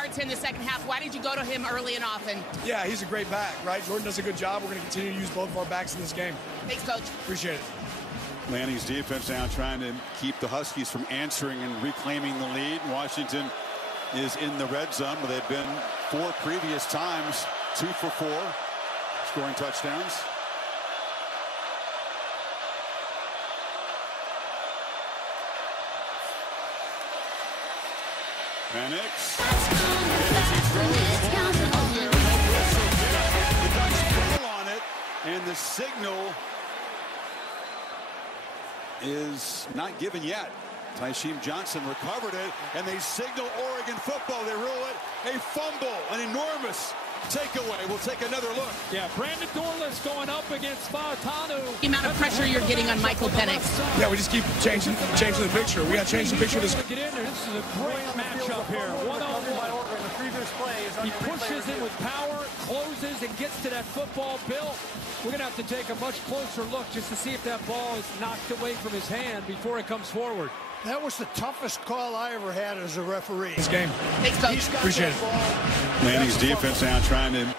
starts in the second half. Why did you go to him early and often? Yeah, he's a great back, right? Jordan does a good job. We're going to continue to use both of our backs in this game. Thanks, Coach. Appreciate it. Lanning's defense now trying to keep the Huskies from answering and reclaiming the lead. Washington is in the red zone, where they've been 4 previous times, 2 for 4, scoring touchdowns. Penix. The Ducks pull on it, and the signal is not given yet. Tysheem Johnson recovered it, and they signal Oregon football. They rule it a fumble, an enormous takeaway. We'll take another look. Yeah, Brandon Dorless going up against Fautanu. The amount of pressure you're getting on Michael Penix. Yeah, we just keep changing the picture. We got to change the picture of this. Get in there. This is a great matchup here. 1-on-1. He pushes in with power, closes, and gets to that football. Bill, we're going to have to take a much closer look just to see if that ball is knocked away from his hand before it comes forward. That was the toughest call I ever had as a referee. This game. Thanks, Coach. Appreciate it. Lanning's defense now trying to.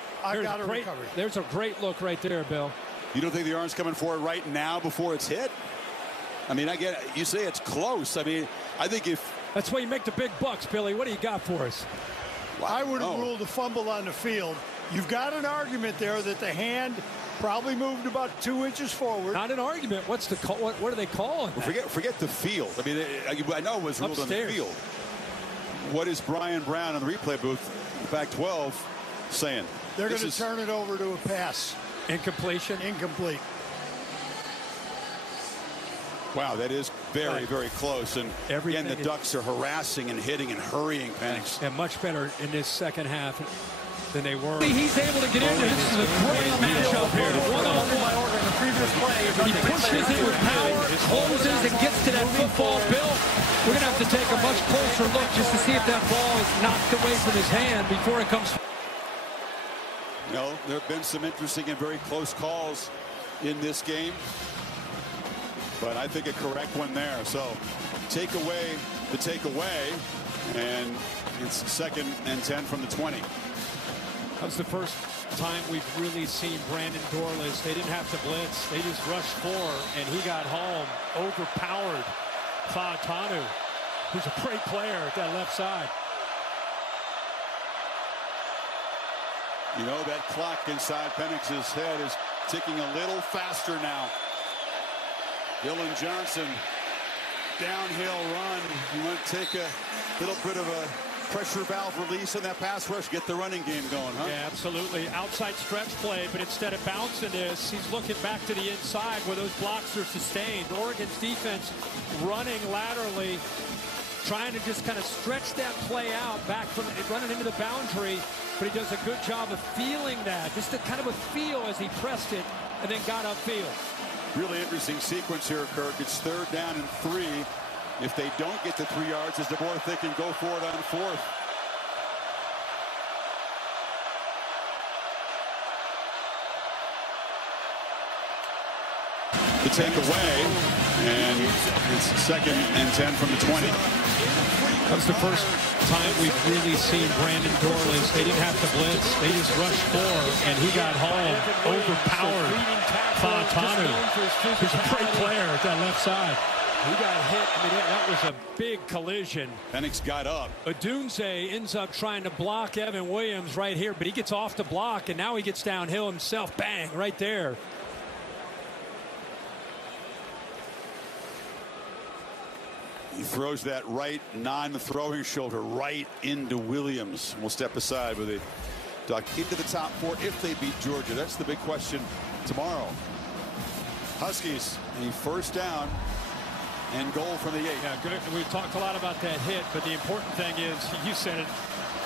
There's a great look right there, Bill. You don't think the arm's coming forward right now before it's hit? I mean, I get it. You say it's close. I mean, I think if. That's why you make the big bucks, Billy. What do you got for us? I would have ruled a fumble on the field. You've got an argument there that the hand probably moved about 2 inches forward. Not an argument. What's the call? What are they calling? Well, forget the field. I mean, I know it was ruled upstairs on the field. What is Brian Brown in the replay booth, Pac-12, saying? They're going to turn it over to a pass. Incompletion? Incomplete. Wow, that is very, very close. And again, the Ducks are harassing and hitting and hurrying Penix. And much better in this second half than they were. He's able to get in there. This is a great matchup here. 1-on-1. He pushes in with power, closes, and gets to that football. Bill, we're going to have to take a much closer look just to see if that ball is knocked away from his hand before it comes. You know, there have been some interesting and very close calls in this game, but I think a correct one there. So take away the takeaway, and it's 2nd and 10 from the 20. That was the first time we've really seen Brandon Dorless. They didn't have to blitz. They just rushed 4, and he got home. Overpowered Fautanu, who's a great player at that left side. You know, that clock inside Penix's head is ticking a little faster now. Dylan Johnson, downhill run. You want to take a little bit of a pressure valve release on that pass rush, get the running game going, huh? Yeah, absolutely. Outside stretch play, but instead of bouncing this, he's looking back to the inside where those blocks are sustained. Oregon's defense running laterally, trying to just kind of stretch that play out back from running into the boundary, but he does a good job of feeling that, just a kind of a feel as he pressed it and then got upfield. Really interesting sequence here, Kirk. It's 3rd down and 3. If they don't get the 3 yards, as DeBoer, they can go for it on 4th. The takeaway, and it's 2nd and 10 from the 20. That was the first time we've really seen Brandon Dorless. They didn't have to blitz. They just rushed 4, and he got home. Overpowered Fautanu, who's a great player at that left side. He got hit. I mean, that was a big collision. Penix got up. Odunze ends up trying to block Evan Williams right here, but he gets off the block, and now he gets downhill himself. Bang, right there. He throws that right non-throwing shoulder right into Williams. We'll step aside with the Duck into the top 4 if they beat Georgia. That's the big question tomorrow. Huskies, a 1st down and goal from the 8. Yeah, good. We've talked a lot about that hit, but the important thing is, you said it,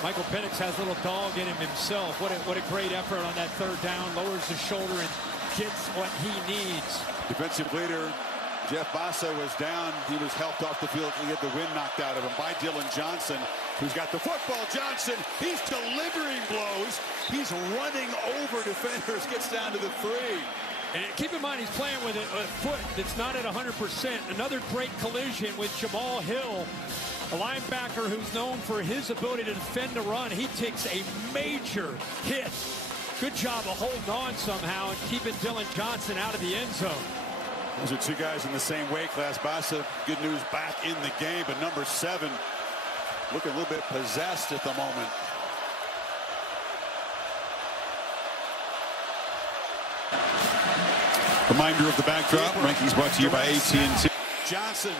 Michael Penix has a little dog in him himself. What a great effort on that 3rd down. Lowers the shoulder and gets what he needs. Defensive leader Jeff Bassa was down. He was helped off the field to get the wind knocked out of him by Dylan Johnson, who's got the football. Johnson, he's delivering blows. He's running over defenders, gets down to the 3. And keep in mind, he's playing with a foot that's not at 100%. Another great collision with Jamal Hill A linebacker who's known for his ability to defend the run. He takes a major hit. Good job of holding on somehow and keeping Dylan Johnson out of the end zone. Those are two guys in the same weight class. Bassa, good news, back in the game, but number 7 looking a little bit possessed at the moment. Reminder of the backdrop. Rankings brought to you by AT&T. Johnson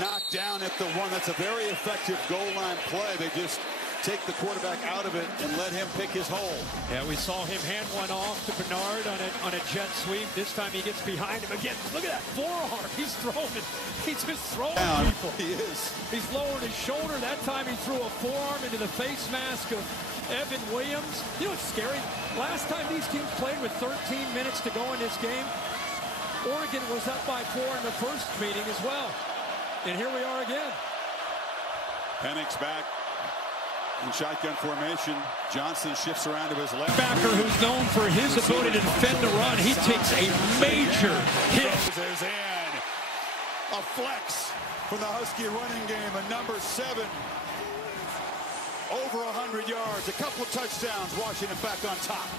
knocked down at the 1. That's a very effective goal line play. They just take the quarterback out of it and let him pick his hole. Yeah, we saw him hand one off to Bernard on a jet sweep. This time he gets behind him again. Look at that forearm. He's throwing it. He's just throwing people. He is. He's lowering his shoulder. That time he threw a forearm into the face mask of Evan Williams. You know what's scary? Last time these teams played with 13 minutes to go in this game, Oregon was up by 4 in the first meeting as well. And here we are again. Penix back in shotgun formation. Johnson shifts around to his left. Backer who's known for his ability to defend the run. He takes a major hit. There's in. A flex from the Husky running game. A number 7. Over 100 yards. A couple of touchdowns. Washington back on top.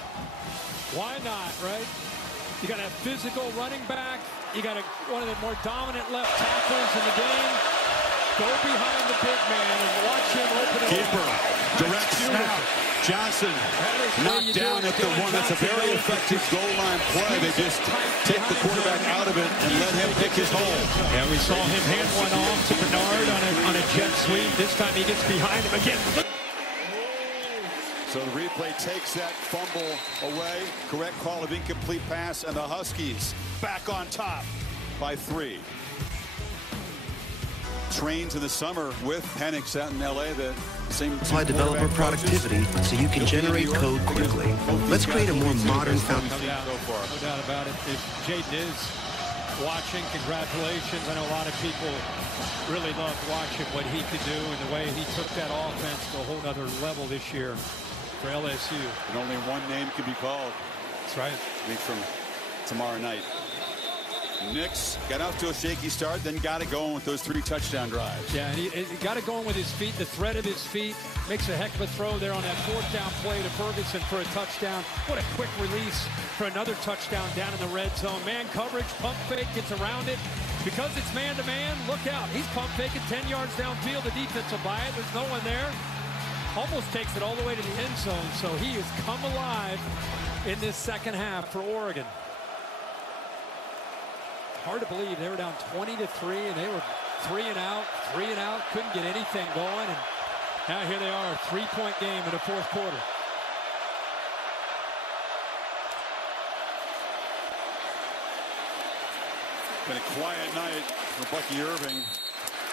Why not, right? You got a physical running back. You got one of the more dominant left tackles in the game. Go behind the big man and watch him open it. Keeper, direct snap. Johnson knocked down at the 1. That's a very effective goal line play. They just take the quarterback out of it and let him pick his hole. Yeah, we saw him hand one off to Bernard on a jet sweep. This time he gets behind him again. So the replay takes that fumble away. Correct call of incomplete pass, and the Huskies back on top by 3. Trains in the summer with Penix out in LA. The same Apply developer productivity so you can generate code quickly. Let's create a more modern foundation. No doubt about it. If Jaden is watching, congratulations. I know a lot of people really loved watching what he could do and the way he took that offense to a whole nother level this year for LSU. And only one name can be called. That's right. A week from tomorrow night. Nix got off to a shaky start, then got it going with those 3 touchdown drives. Yeah, and he got it going with his feet, the threat of his feet. Makes a heck of a throw there on that 4th down play to Ferguson for a touchdown. What a quick release for another touchdown down in the red zone. Man coverage, pump fake, gets around it. Because it's man-to-man, look out. He's pump faking 10 yards downfield. The defense will buy it. There's no one there. Almost takes it all the way to the end zone. So he has come alive in this second half for Oregon. Hard to believe they were down 20-3 and they were 3 and out, couldn't get anything going, and now here they are, 3-point game in the 4th quarter. Been a quiet night for Bucky Irving.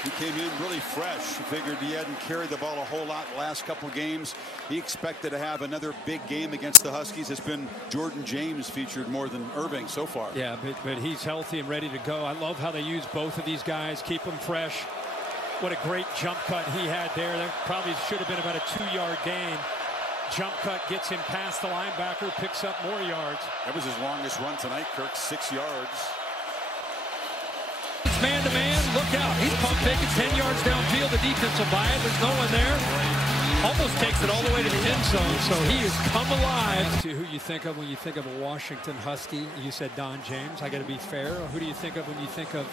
He came in really fresh. He figured he hadn't carried the ball a whole lot the last couple of games. He expected to have another big game against the Huskies. It's been Jordan James featured more than Irving so far. Yeah, but he's healthy and ready to go. I love how they use both of these guys, keep them fresh. What a great jump cut he had there. That probably should have been about a 2-yard gain. Jump cut gets him past the linebacker, picks up more yards. That was his longest run tonight, Kirk, 6 yards. Man-to-man, look out. He's pump faking 10 yards downfield. The defense will buy it. There's no one there. Almost takes it all the way to the end zone. So he has come alive. To who you think of when you think of a Washington Husky? You said Don James. I got to be fair. Or who do you think of when you think of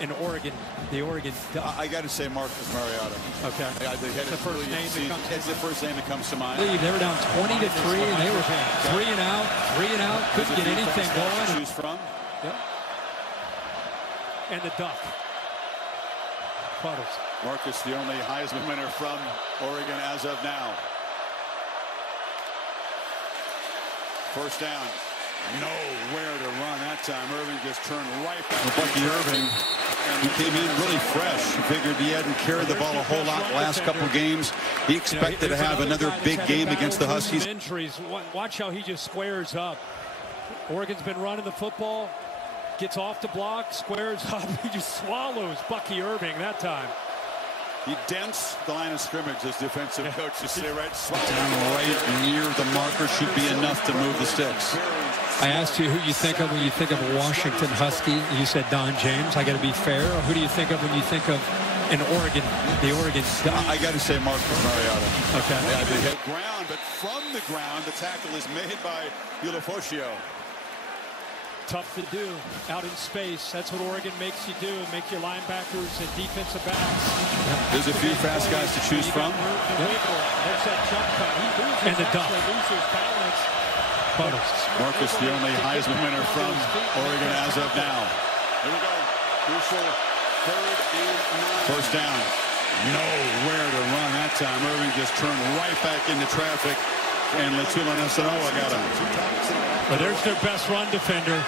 an Oregon, the Oregon Duck? I got to say Marcus Mariota. Okay. It's the first name that comes to mind. They were down 20-3 and they were 3 and out, couldn't get anything going. Choose from. Yep. And the Duck. Puddles. Marcus, the only Heisman winner from Oregon as of now. First down. Nowhere to run that time. Irving just turned right back. Bucky Irving, he came in really fresh. He figured he hadn't carried the ball a whole lot the last couple of games. He expected to have another big game against the Huskies. Injuries. Watch how he just squares up. Oregon's been running the football. Gets off the block, squares up. He just swallows Bucky Irving that time. He dents the line of scrimmage, as defensive coaches say, right? Down right near the marker should be enough to move the sticks. I asked you who you think of when you think of a Washington Husky. You said Don James. I got to be fair. Or who do you think of when you think of in Oregon, the Oregon. I got to say Marcus Mariota. Okay. Yeah, they hit ground, but from the ground, the tackle is made by Ulofoshio. Tough to do out in space. That's what Oregon makes you do. Make your linebackers and defensive backs. There's a few fast guys to choose from. There's that jump cut. He loses, and the dump. Loses balance. Marcus, the only Heisman winner from Oregon as of now. Here we go. Crucial 3rd and 9. First down. Nowhere to run that time. Irving just turned right back into traffic. And Latula Nesanoa got him. But there's their best run defender.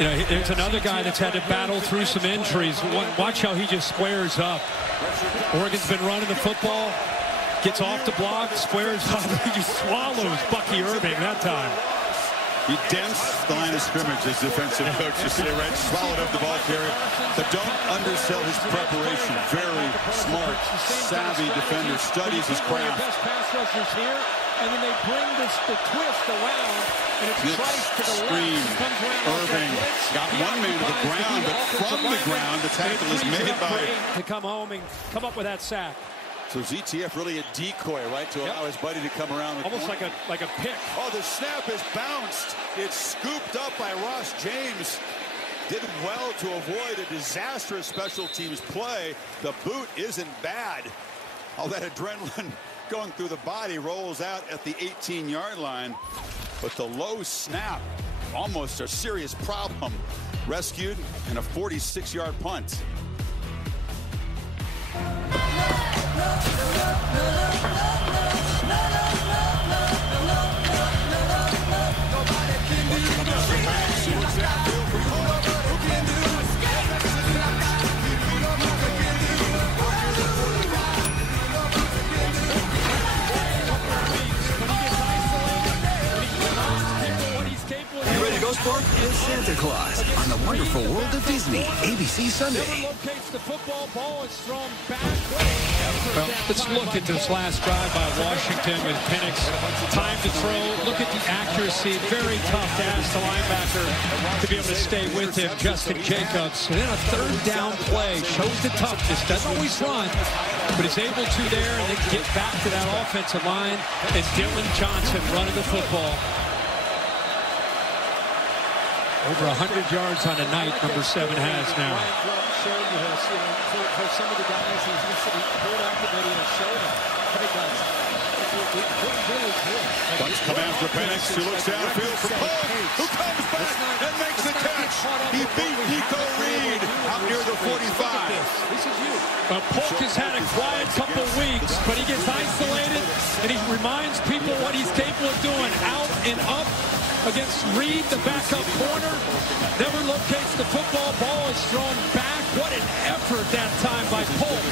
You know, there's another guy that's had to battle through some injuries. Watch how he just squares up. Oregon's been running the football. Gets off the block, squares up. He just swallows Bucky Irving that time. He dents the line of scrimmage, as defensive coaches say, right? Swallowed up the ball carrier. But don't undersell his preparation. Very smart, savvy defender. Studies his craft. Best pass rushers here, and then they bring the twist around, and it's Trice to the left. Comes around. Irving got one man to the ground, but from the ground, the tackle is made by... To come home and come up with that sack. So ZTF really a decoy, right, to allow his buddy to come around. Almost like a pick. Oh, the snap is bounced. It's scooped up by Ross James. Did well to avoid a disastrous special teams play. The boot isn't bad. All that adrenaline going through the body rolls out at the 18-yard line. But the low snap, almost a serious problem. Rescued and a 46-yard punt. You ready to go, Sport? Santa Claus on the wonderful world of Disney. ABC Sunday. Well, let's look at this last drive by Washington with Penix. Time to throw. Look at the accuracy. Very tough to ask the linebacker to be able to stay with him. Justin Jacobs. And then a 3rd down play. Shows the toughness. Doesn't always run, but is able to there and then get back to that offensive line. And Dylan Johnson running the football. Over 100 yards on a night, number 7 has now. For some of the guys, he's pulled out the video and showed him. Bunch come after Penix, who looks downfield for Polk, who comes back and makes the catch. He beat Nico Reed out near the 45. Polk has had a quiet couple weeks, but he gets isolated, and he reminds people what he's capable of doing. Out and up against Reed, the backup corner. Never locates the football. Ball is thrown back. What an effort that time by Polk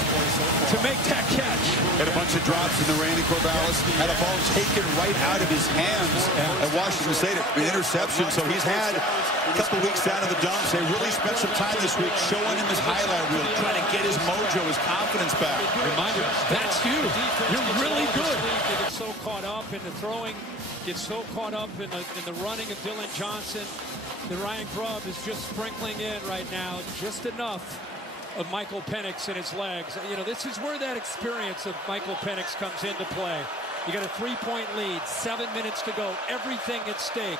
to make that catch. Had a bunch of drops in the Randy Corvallis. Had a ball taken right out of his hands at Washington State. An interception, so he's had a couple weeks down in the dumps. They really spent some time this week showing him his highlight reel, trying to get his mojo, his confidence back. Reminder, that's you. You're really good. They get so caught up in the throwing, get so caught up in the running of Dylan Johnson. The Ryan Grubb is just sprinkling in right now, just enough of Michael Penix in his legs. You know, this is where that experience of Michael Penix comes into play. You got a 3-point lead, 7 minutes to go, everything at stake.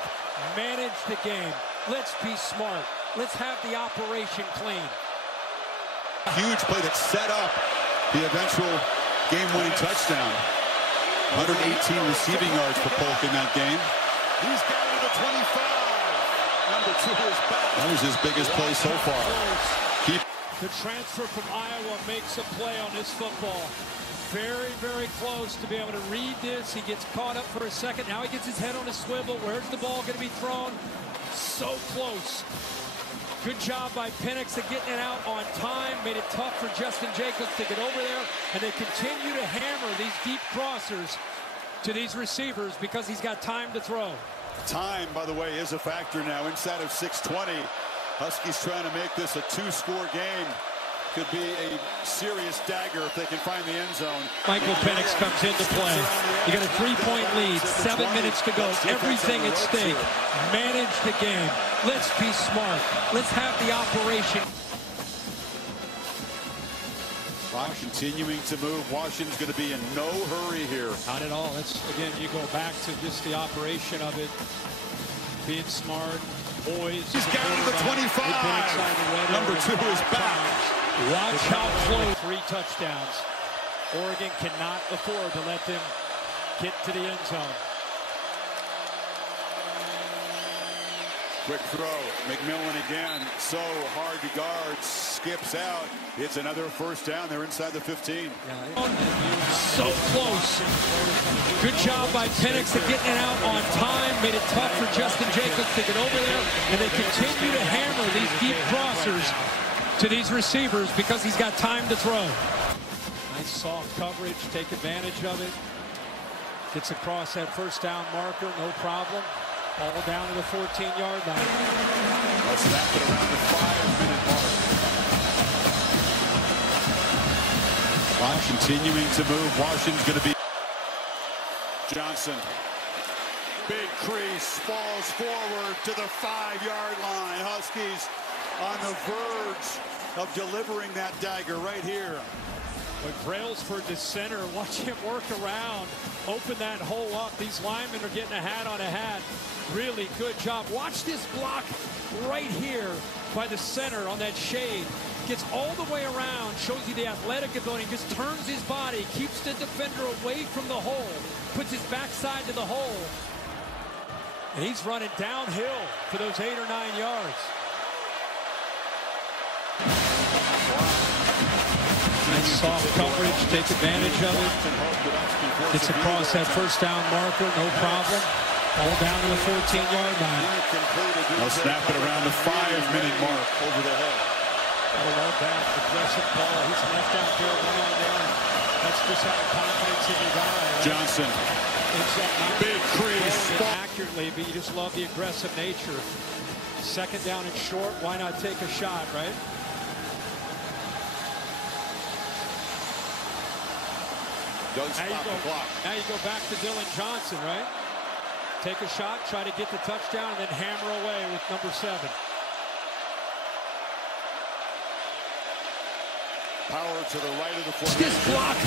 Manage the game. Let's be smart. Let's have the operation clean. Huge play that set up the eventual game-winning touchdown. 118 receiving yards for Polk in that game. He's down to the 25. Number 2 is back. That was his biggest play so far. The transfer from Iowa makes a play on this football. Very, very close to be able to read this. He gets caught up for a second. Now he gets his head on a swivel. Where's the ball going to be thrown? So close. Good job by Penix of getting it out on time. Made it tough for Justin Jacobs to get over there. And they continue to hammer these deep crossers to these receivers because he's got time to throw. Time, by the way, is a factor now inside of 6:20. Huskies trying to make this a 2-score game. Could be a serious dagger if they can find the end zone. Michael Penix comes into play. You got a 3-point lead, 7 minutes to go. Everything at stake. Manage the game. Let's be smart. Let's have the operation. continuing to move. Washington's going to be in no hurry here. Not at all. That's, again, you go back to just the operation of it. Being smart, poised. He's down to the 25. Number 2 is back. Watch how close. 3 touchdowns. Oregon cannot afford to let them get to the end zone. Quick throw. McMillan again. So hard to guard. Skips out. It's another first down. They're inside the 15. So close. Good job by Penix at getting it out on time. Made it tough for Justin Jacobs to get over there. And they continue to hammer these deep crossers to these receivers because he's got time to throw. Nice soft coverage. Take advantage of it. Gets across that first down marker. No problem. All down to the 14-yard line. Let's snap it around the 5-minute mark. Clock continuing to move. Washington's going to be Johnson. Big crease, falls forward to the 5-yard line. Huskies on the verge of delivering that dagger right here. But Brailsford, the center, watch him work around, open that hole up. These linemen are getting a hat on a hat. Really good job. Watch this block right here by the center on that shade. Gets all the way around, shows you the athletic ability, just turns his body, keeps the defender away from the hole, puts his backside to the hole. And he's running downhill for those 8 or 9 yards. Nice soft coverage, take advantage of it. Gets across that first down marker, no problem. All down to the 14-yard line. They'll snap it around the 5-minute mark over the head. I love that aggressive ball. He's left out there one-on-one. That's just having confidence in your guy. Right? Johnson. Big crease. Accurately, but you just love the aggressive nature. Second down and short. Why not take a shot, right? Now you go back to Dylan Johnson, right? Take a shot, try to get the touchdown, and then hammer away with number 7. Power to the right of the formation. This block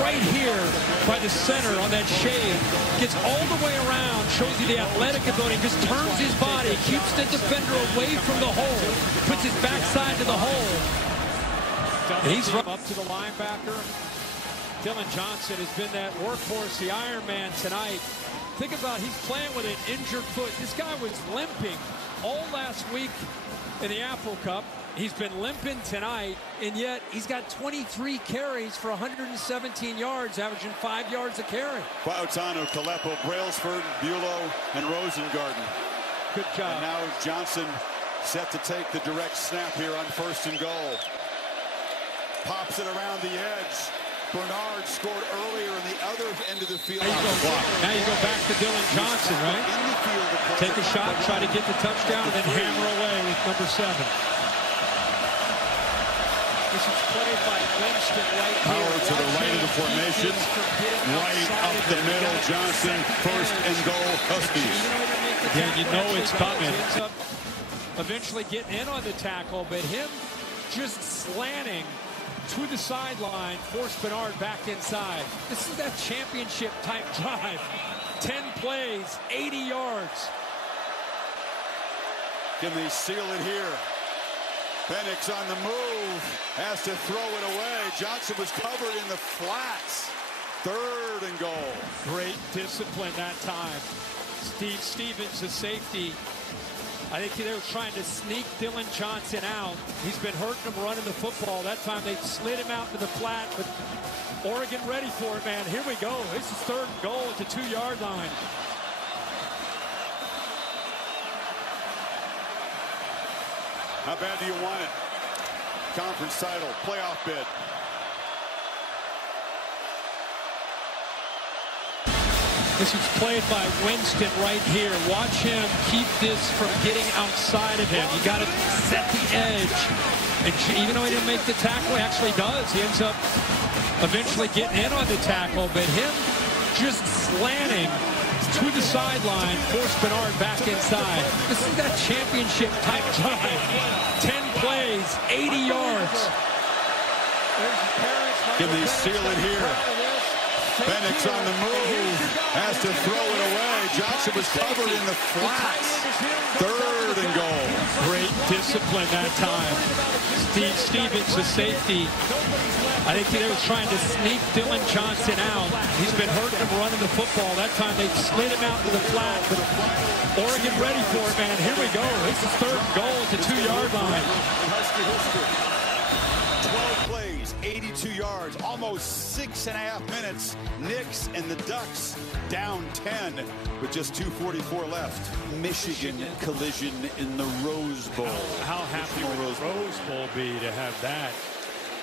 right here by the center on that shade. Gets all the way around, shows you the athletic ability, just turns his body, keeps the defender away from the hole, puts his backside to the hole. And he's up to the linebacker. Dylan Johnson has been that workhorse, the Iron Man tonight. Think about, he's playing with an injured foot. This guy was limping all last week in the Apple Cup. He's been limping tonight, and yet he's got 23 carries for 117 yards, averaging 5 yards a carry. Bautano, Kalepo, Brailsford, Bulow, and Rosengarten. Good job. And now Johnson set to take the direct snap here on 1st and goal. Pops it around the edge. Bernard scored earlier in the other end of the field. Now you go back to Dylan Johnson, right? Take a shot, try to get the touchdown, and then hammer away with number 7. This is played by Winston right here. Power to the right of the formation. Right up the middle. Johnson, 1st and goal, Huskies. Yeah, you know it's coming. Eventually getting in on the tackle, but him just slanting to the sideline, forced Bernard back inside. This is that championship type drive. 10 plays, 80 yards. Can they seal it here? Penix on the move, has to throw it away. Johnson was covered in the flats. 3rd and goal. Great discipline that time. Steve Stevens, the safety. I think they were trying to sneak Dylan Johnson out. He's been hurting them running the football. That time they slid him out to the flat, but Oregon ready for it, man. Here we go. This is 3rd and goal at the 2-yard line. How bad do you want it? Conference title, playoff bid. This is played by Winston right here. Watch him keep this from getting outside of him. You got to set the edge. And even though he didn't make the tackle, he actually does. He ends up eventually getting in on the tackle, but him just slanting to the sideline, forced Bernard back inside. This is that championship type drive. 10 plays, 80 yards. There's Paris. Can they seal it here? Penix on the move, has to throw it away. Johnson was covered in the flats. 3rd and goal. Great discipline that time. Steve Stevens, the safety. I think they were trying to sneak Dylan Johnson out. He's been hurting him running the football. That time they slid him out to the flat. But Oregon ready for it, man. Here we go. This is 3rd and goal at the 2-yard line. 12 plays, 82 yards, almost 6.5 minutes. Knicks and the Ducks down 10 with just 2:44 left. Michigan collision in the Rose Bowl. How happy will the Rose Bowl be to have that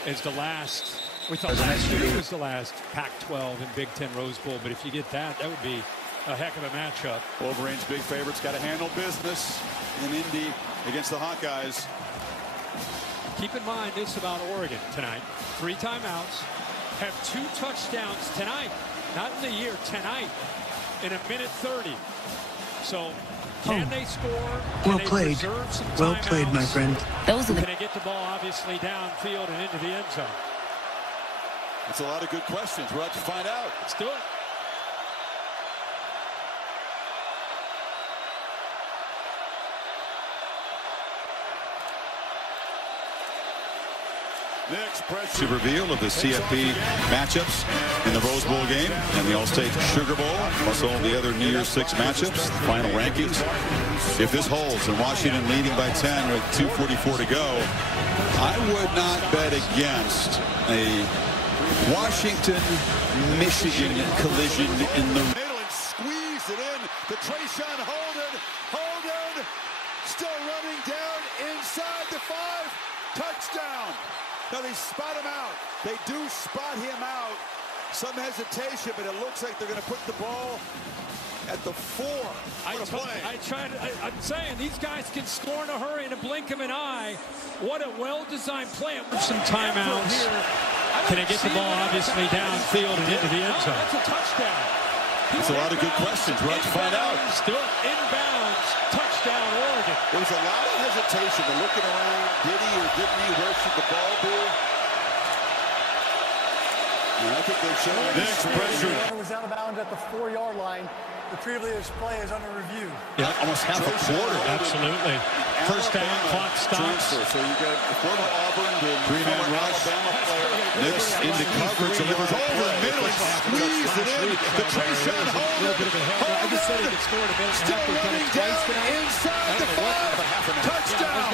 as the last? We thought last year it was the last Pac-12 and Big Ten Rose Bowl, but if you get that, that would be a heck of a matchup. Wolverines big favorites, got to handle business in Indy against the Hawkeyes. Keep in mind this about Oregon tonight. 3 timeouts, have 2 touchdowns tonight, not in the year, tonight, in 1:30. So can they score? Well played. Well played, my friend. Those are the. Can they get the ball obviously downfield and into the end zone? That's a lot of good questions. We'll have to find out. Let's do it. To reveal of the CFP matchups in the Rose Bowl game and the All-State Sugar Bowl, plus all the other New Year's 6 matchups, the final rankings. If this holds and Washington leading by 10 with 2:44 to go, I would not bet against a Washington-Michigan collision in the middle and squeeze it in to Trayshawn Holden. Holden still running down inside the 5. Touchdown. Now they spot him out. They do spot him out. Some hesitation, but it looks like they're going to put the ball at the 4. I'm saying these guys can score in a hurry in a blink of an eye. What a well-designed play. Some timeouts. Can they get the ball obviously downfield and into the end zone? That's a touchdown. That's a lot of good questions. We'll have to find out. Still inbounds. Touchdown, Oregon. There was a lot of hesitation. They're looking around. Did he or didn't he? Where should the ball be? And I think they're showing this pressure. It was out of bounds at the 4-yard line. The previous play is under review. Yeah, almost half a quarter. Absolutely. First down, clock stops. So you got the former Auburn, the 3-man rush. Knicks into coverage, delivers over the middle and squeeze it in. The Trayshawn Holden. Still running down inside the 5. Touchdown.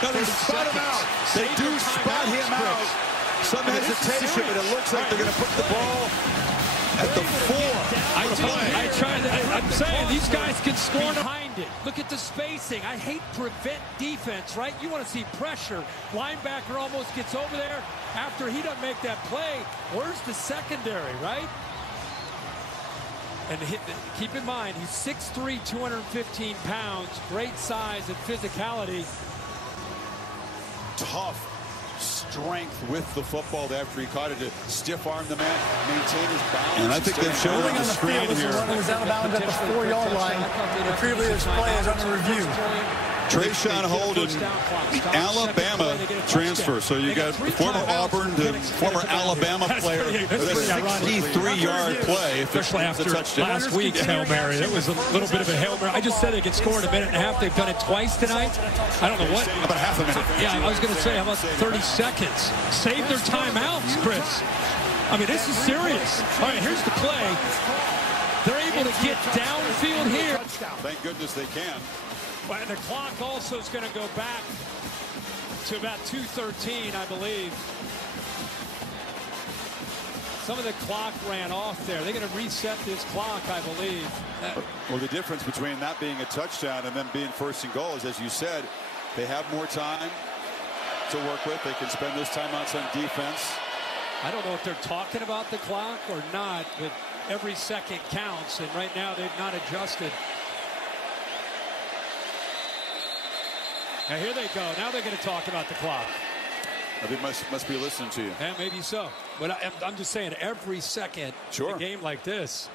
Now they spot him out. They do spot him out. Some hesitation, but it looks like they're going to put the ball at the 4. I'm saying these guys can score behind it. Look at the spacing. I hate prevent defense, right? You want to see pressure. Linebacker almost gets over there after he doesn't make that play. Where's the secondary, right? And keep in mind, he's 6'3", 215 pounds. Great size and physicality. Tough strength with the football after he caught it to stiff arm the man, maintain his balance. And I think they've shown on the screen here. It was out of bounds at the 4-yard line. The previous play is under review. Trayshawn Holden, the Alabama transfer. So you got former Auburn to former Alabama player with a 63-yard play. Especially after last week's Hail Mary. It was a little bit of a Hail Mary. I just said they could score in a minute and a half. They've done it twice tonight. I don't know what. About half a minute. Yeah, I was going to say, how about 30 seconds? Save their timeouts, Chris. I mean, this is serious. All right, here's the play. They're able to get downfield here. Thank goodness they can. And the clock also is going to go back to about 2:13, I believe. Some of the clock ran off there. They're going to reset this clock, I believe. Well, the difference between that being a touchdown and them being 1st and goal is, as you said, they have more time to work with. They can spend those timeouts on defense. I don't know if they're talking about the clock or not, but every second counts, and right now they've not adjusted. Now here they go. Now they're going to talk about the clock. They must be listening to you. Yeah, maybe so. But I'm just saying, every second in a game like this,